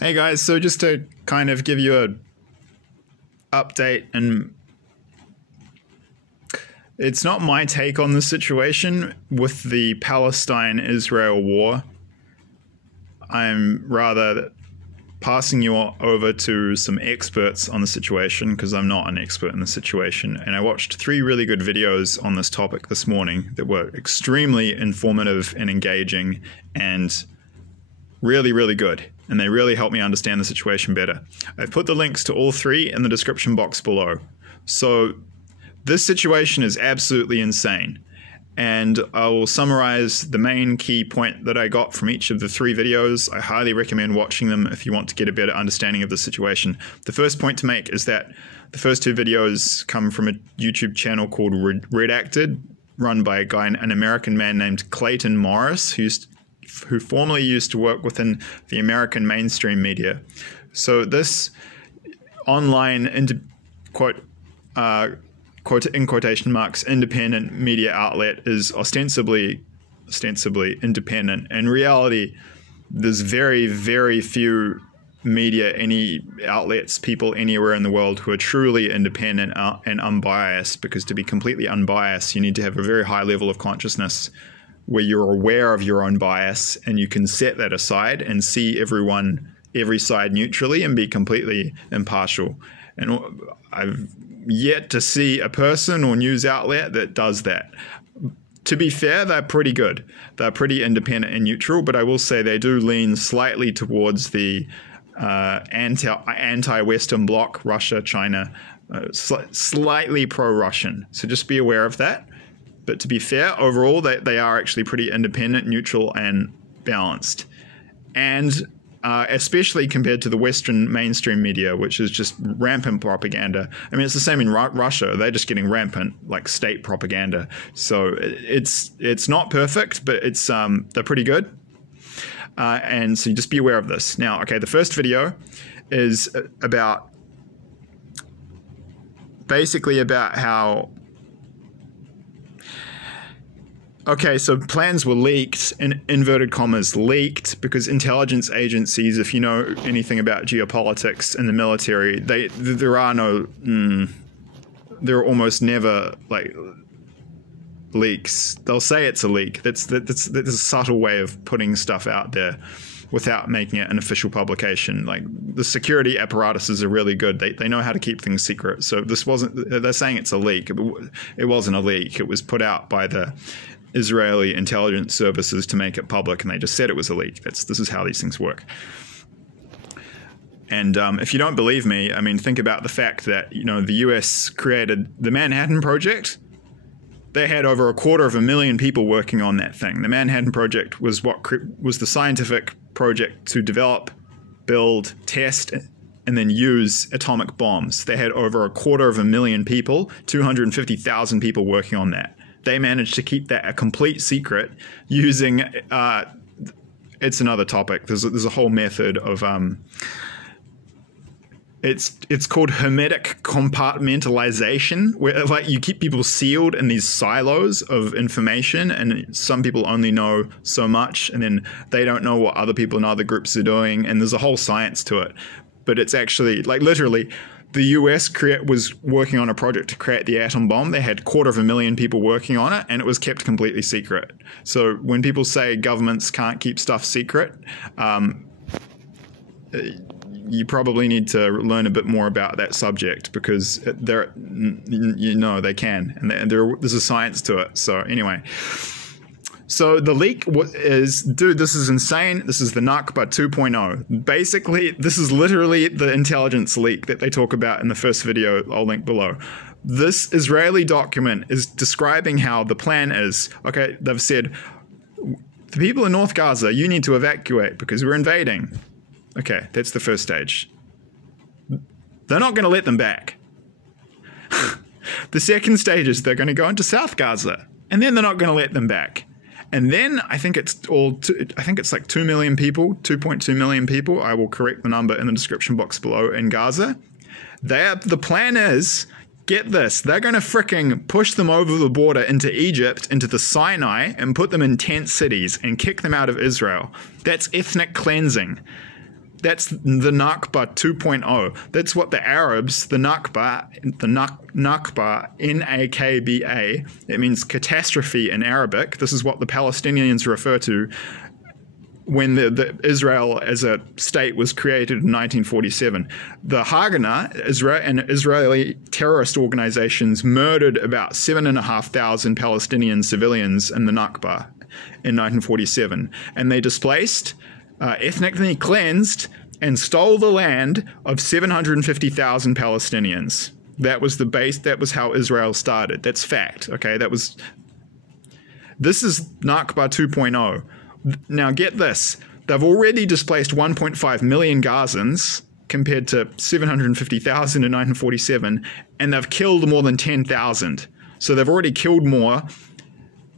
Hey guys, so just to kind of give you a update, and it's not my take on the situation with the Palestine-Israel war. I'm rather passing you over to some experts on the situation because I'm not an expert in the situation. And I watched 3 really good videos on this topic this morning that were extremely informative and engaging and really, really good. And they really helped me understand the situation better. I've put the links to all 3 in the description box below. So this situation is absolutely insane. And I will summarize the main key point that I got from each of the 3 videos. I highly recommend watching them if you want to get a better understanding of the situation. The first point to make is that the first 2 videos come from a YouTube channel called Redacted, run by an American man named Clayton Morris, who formerly used to work within the American mainstream media. So this online, in quotation marks, independent media outlet is ostensibly independent. In reality, there's very, very few media, any outlets, people anywhere in the world who are truly independent and unbiased, because to be completely unbiased, you need to have a very high level of consciousness where you're aware of your own bias and you can set that aside and see every side neutrally and be completely impartial. And I've yet to see a person or news outlet that does that. To be fair, they're pretty good. They're pretty independent and neutral, but I will say they do lean slightly towards the anti-Western bloc, Russia, China, slightly pro-Russian. So just be aware of that. But to be fair, overall, they are actually pretty independent, neutral, and balanced. And especially compared to the Western mainstream media, which is just rampant propaganda. I mean, it's the same in Russia. They're just getting rampant, like, state propaganda. So it's not perfect, but it's they're pretty good. And so you just be aware of this. Now, okay, the first video is basically about how... Okay, so plans were leaked, in inverted commas, leaked, because intelligence agencies, if you know anything about geopolitics and the military, there are almost never, like, leaks. They'll say it's a leak. That's a subtle way of putting stuff out there without making it an official publication. Like, the security apparatuses are really good. They know how to keep things secret. So this wasn't, they're saying it's a leak. It wasn't a leak. It was put out by the Israeli intelligence services to make it public, and they just said it was a leak. This is how these things work. And if you don't believe me, I mean, think about the fact that, you know, the US created the Manhattan Project. They had over 250,000 people working on that thing. The Manhattan Project was was the scientific project to develop, build, test, and then use atomic bombs. They had over 250,000 people, 250,000 people working on that. They managed to keep that a complete secret using, it's another topic. There's a whole method of, it's called hermetic compartmentalization, where, like, you keep people sealed in these silos of information, and some people only know so much, and then they don't know what other people in other groups are doing, and there's a whole science to it. But it's actually, like, literally, the US was working on a project to create the atom bomb. They had 250,000 people working on it, and it was kept completely secret. So when people say governments can't keep stuff secret, you probably need to learn a bit more about that subject, because they can, and there's a science to it. So anyway. So the leak is, dude, this is insane. This is the Nakba 2.0. Basically, this is literally the intelligence leak that they talk about in the first video I'll link below. This Israeli document is describing how the plan is. Okay, they've said, the people in North Gaza, you need to evacuate because we're invading. Okay, that's the first stage. They're not going to let them back. The second stage is they're going to go into South Gaza, and then they're not going to let them back. And then I think it's like 2 million people, 2.2 million people. I will correct the number in the description box below, in Gaza. The plan is, get this, they're going to fricking push them over the border into Egypt, into the Sinai, and put them in tent cities and kick them out of Israel. That's ethnic cleansing. That's the Nakba 2.0. That's what the Arabs, the Nakba, Nakba, it means catastrophe in Arabic. This is what the Palestinians refer to when the Israel as a state was created in 1947. The Haganah and Israeli terrorist organizations murdered about 7,500 Palestinian civilians in the Nakba in 1947. And they displaced, ethnically cleansed, and stole the land of 750,000 Palestinians. That was the base. That was how Israel started. That's fact. Okay, this is Nakba 2.0. Now get this, they've already displaced 1.5 million Gazans compared to 750,000 in 1947, and they've killed more than 10,000. So they've already killed more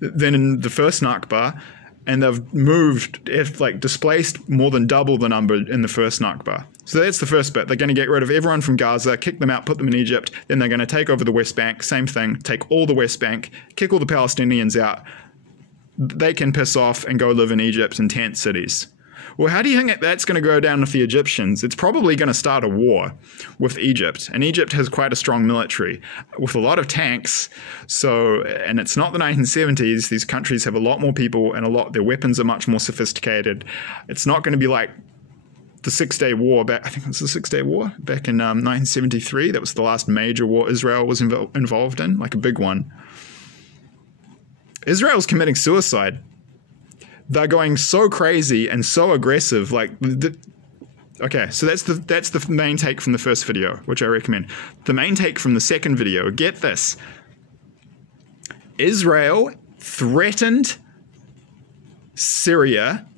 than in the first Nakba, and they've displaced more than double the number in the first Nakba. So that's the first bit. They're going to get rid of everyone from Gaza, kick them out, put them in Egypt, then they're going to take over the West Bank, same thing, take all the West Bank, kick all the Palestinians out. They can piss off and go live in Egypt in tent cities. Well, how do you think that's going to go down with the Egyptians? It's probably going to start a war with Egypt. And Egypt has quite a strong military with a lot of tanks. And it's not the 1970s. These countries have a lot more people and their weapons are much more sophisticated. It's not going to be like the 6-Day War I think it was the 6-Day War back in 1973. That was the last major war Israel was involved in, like a big one. Israel's committing suicide. They're going so crazy and so aggressive. Okay, so that's the main take from the first video, which I recommend. The main take from the second video, get this. Israel threatened Syria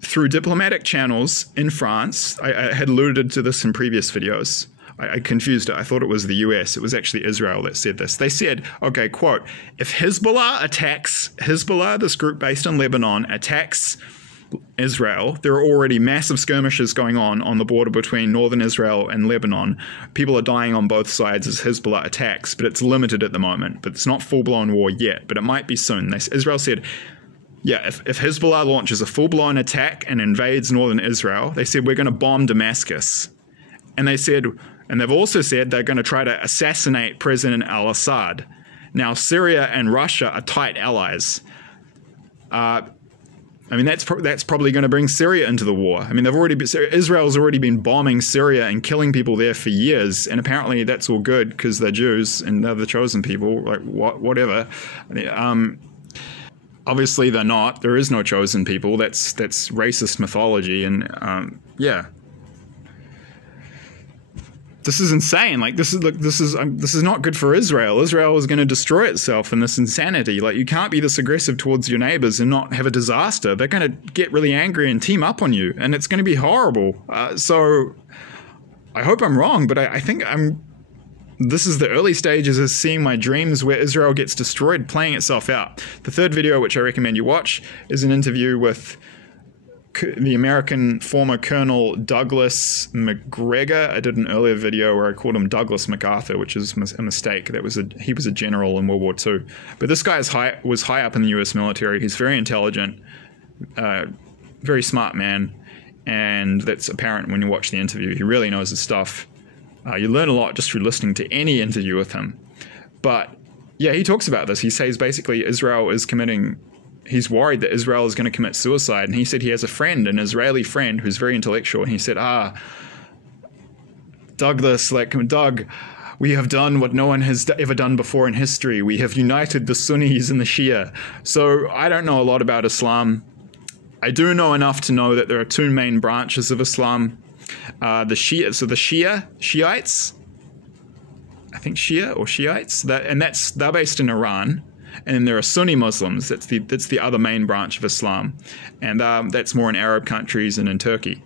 through diplomatic channels in France. I had alluded to this in previous videos. I confused it. I thought it was the US. It was actually Israel that said this. They said, okay, quote, if Hezbollah, this group based in Lebanon, attacks Israel, there are already massive skirmishes going on the border between northern Israel and Lebanon. People are dying on both sides as Hezbollah attacks, but it's limited at the moment. But it's not full-blown war yet, but it might be soon. Israel said, yeah, if Hezbollah launches a full-blown attack and invades northern Israel, they said, we're going to bomb Damascus. And they've also said they're going to try to assassinate President al-Assad. Now, Syria and Russia are tight allies. That's probably going to bring Syria into the war. I mean, Israel's already been bombing Syria and killing people there for years, and apparently that's all good because they're Jews and they're the chosen people. Like whatever. Obviously, they're not. There is no chosen people. That's racist mythology, and yeah. This is insane. This is not good for Israel. Israel is going to destroy itself in this insanity. You can't be this aggressive towards your neighbors and not have a disaster. They're going to get really angry and team up on you, and it's going to be horrible. So I hope I'm wrong, but I think this is the early stages of seeing my dreams where Israel gets destroyed playing itself out. The third video, which I recommend you watch, is an interview with the American former Colonel Douglas McGregor. I did an earlier video where I called him Douglas MacArthur, which is a mistake. He was a general in World War II. But this guy was high up in the US military. He's very intelligent, very smart man, and that's apparent when you watch the interview. He really knows his stuff. You learn a lot just through listening to any interview with him. But yeah, he talks about this. He says basically he's worried that Israel is going to commit suicide. And he said he has a friend, an Israeli friend, who's very intellectual. And he said, Doug, we have done what no one has ever done before in history. We have united the Sunnis and the Shia. So I don't know a lot about Islam. I do know enough to know that there are two main branches of Islam. The Shiites, I think Shia or Shiites, they're based in Iran. And then there are Sunni Muslims. That's the other main branch of Islam, and that's more in Arab countries and in Turkey.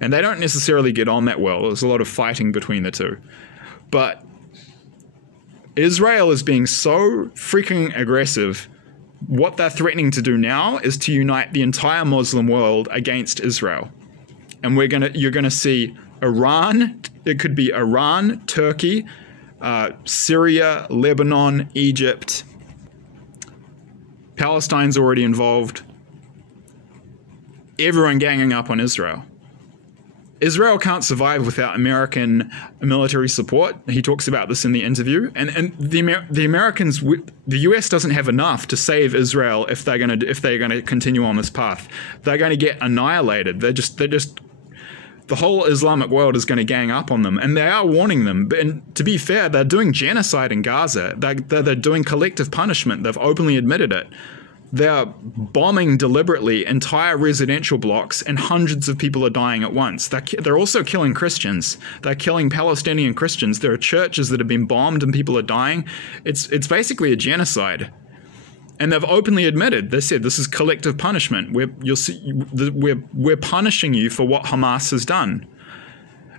And they don't necessarily get on that well. There's a lot of fighting between the two. But Israel is being so freaking aggressive. What they're threatening to do now is to unite the entire Muslim world against Israel. And you're gonna see Iran. It could be Iran, Turkey, Syria, Lebanon, Egypt. Palestine's already involved. Everyone ganging up on Israel. Israel can't survive without American military support. He talks about this in the interview. And the Americans, the US doesn't have enough to save Israel if they're going to continue on this path. They're going to get annihilated. They're just the whole Islamic world is going to gang up on them, and they are warning them. But to be fair, they're doing genocide in Gaza. They're doing collective punishment. They've openly admitted it. They're bombing deliberately entire residential blocks, and hundreds of people are dying at once. They're also killing Christians. They're killing Palestinian Christians. There are churches that have been bombed and people are dying. It's basically a genocide. And they've openly admitted, they said, this is collective punishment. We're punishing you for what Hamas has done.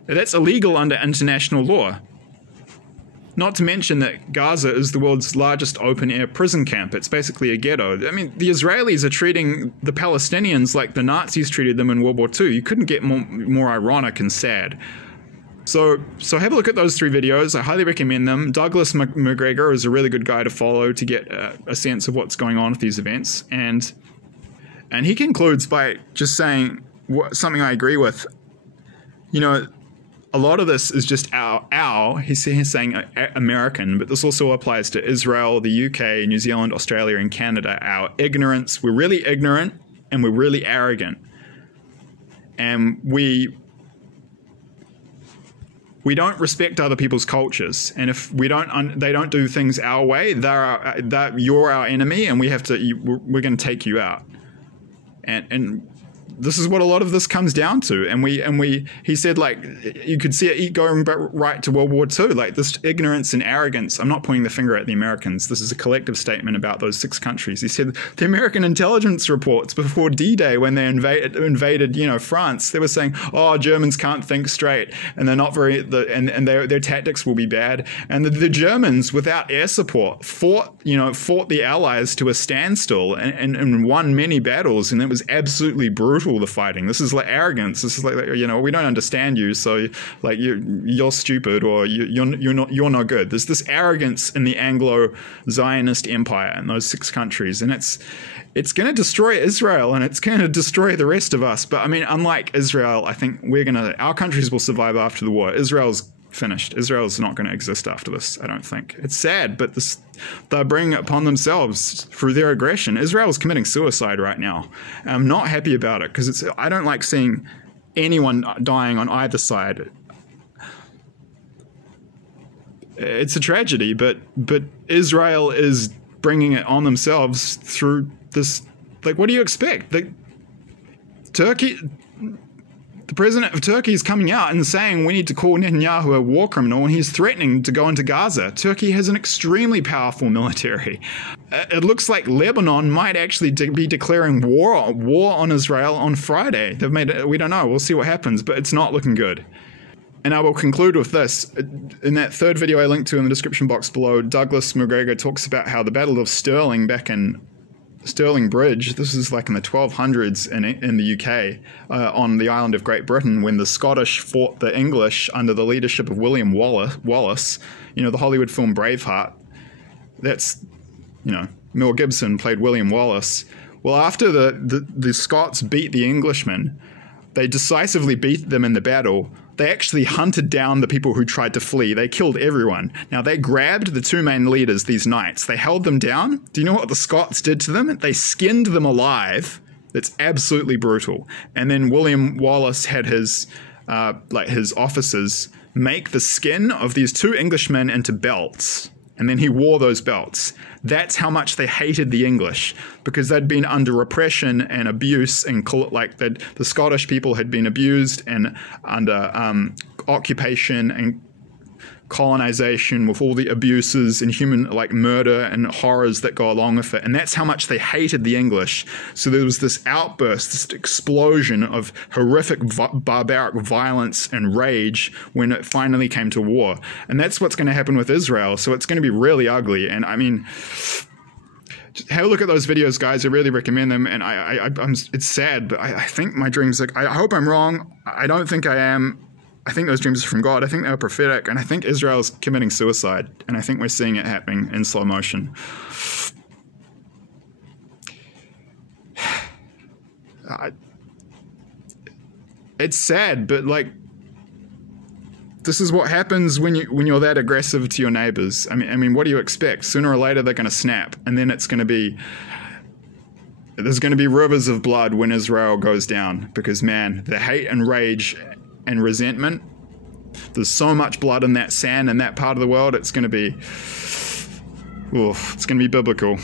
That's illegal under international law. Not to mention that Gaza is the world's largest open-air prison camp. It's basically a ghetto. I mean, the Israelis are treating the Palestinians like the Nazis treated them in World War II. You couldn't get more ironic and sad. So have a look at those 3 videos. I highly recommend them. Douglas McGregor is a really good guy to follow to get a sense of what's going on with these events. And he concludes by just saying something I agree with. You know, a lot of this is just he's saying American, but this also applies to Israel, the UK, New Zealand, Australia, and Canada. Our ignorance, we're really ignorant and we're really arrogant. And we don't respect other people's cultures. And if they don't do things our way, you're our enemy and we're going to take you out. And this is what a lot of this comes down to. And he said, like, you could see it going right to World War II, like this ignorance and arrogance. I'm not pointing the finger at the Americans. This is a collective statement about those 6 countries. He said the American intelligence reports before D-Day, when they invaded, France, they were saying, oh, Germans can't think straight and they're not and their tactics will be bad. And the Germans, without air support, fought the Allies to a standstill and won many battles. And it was absolutely brutal, the fighting. This is like arrogance. This is like, we don't understand you, so like you're stupid, or you're not good. There's this arrogance in the Anglo-Zionist empire in those 6 countries, and it's going to destroy Israel and it's going to destroy the rest of us. But I mean, unlike Israel, I think our countries will survive after the war. Israel's finished. Israel's not going to exist after this, I don't think. It's sad, but they're bringing it upon themselves through their aggression. Israel's committing suicide right now. I'm not happy about it because I don't like seeing anyone dying on either side. It's a tragedy, but Israel is bringing it on themselves through this. Like, what do you expect? The president of Turkey is coming out and saying we need to call Netanyahu a war criminal, and he's threatening to go into Gaza. Turkey has an extremely powerful military. It looks like Lebanon might actually be declaring war on Israel on Friday. We don't know. We'll see what happens, but it's not looking good. And I will conclude with this. In that 3rd video I linked to in the description box below, Douglas McGregor talks about how the Battle of Stirling Stirling Bridge, this is like in the 1200s in the UK, on the island of Great Britain, when the Scottish fought the English under the leadership of William Wallace, the Hollywood film Braveheart. That's, Mel Gibson played William Wallace. Well, after the Scots beat the Englishmen, they decisively beat them in the battle. They actually hunted down the people who tried to flee. They killed everyone. Now, they grabbed the 2 main leaders, these knights. They held them down. Do you know what the Scots did to them? They skinned them alive. It's absolutely brutal. And then William Wallace had his officers make the skin of these 2 Englishmen into belts. And then he wore those belts. That's how much they hated the English, because they'd been under repression and abuse, and the Scottish people had been abused and under occupation and colonization, with all the abuses and human murder and horrors that go along with it. And that's how much they hated the English. So there was this outburst, this explosion of horrific barbaric violence and rage when it finally came to war. And that's what's going to happen with Israel. So it's going to be really ugly. And I mean, just have a look at those videos, guys. I really recommend them. And it's sad, but I think my dreams, I hope I'm wrong. I don't think I am. I think those dreams are from God. I think they were prophetic, and I think Israel's committing suicide, and I think we're seeing it happening in slow motion. it's sad, but like, this is what happens when you're that aggressive to your neighbors. I mean, what do you expect? Sooner or later, they're going to snap, and then there's going to be rivers of blood when Israel goes down, because man, the hate and rage and resentment, there's so much blood in that sand in that part of the world. It's going to be biblical.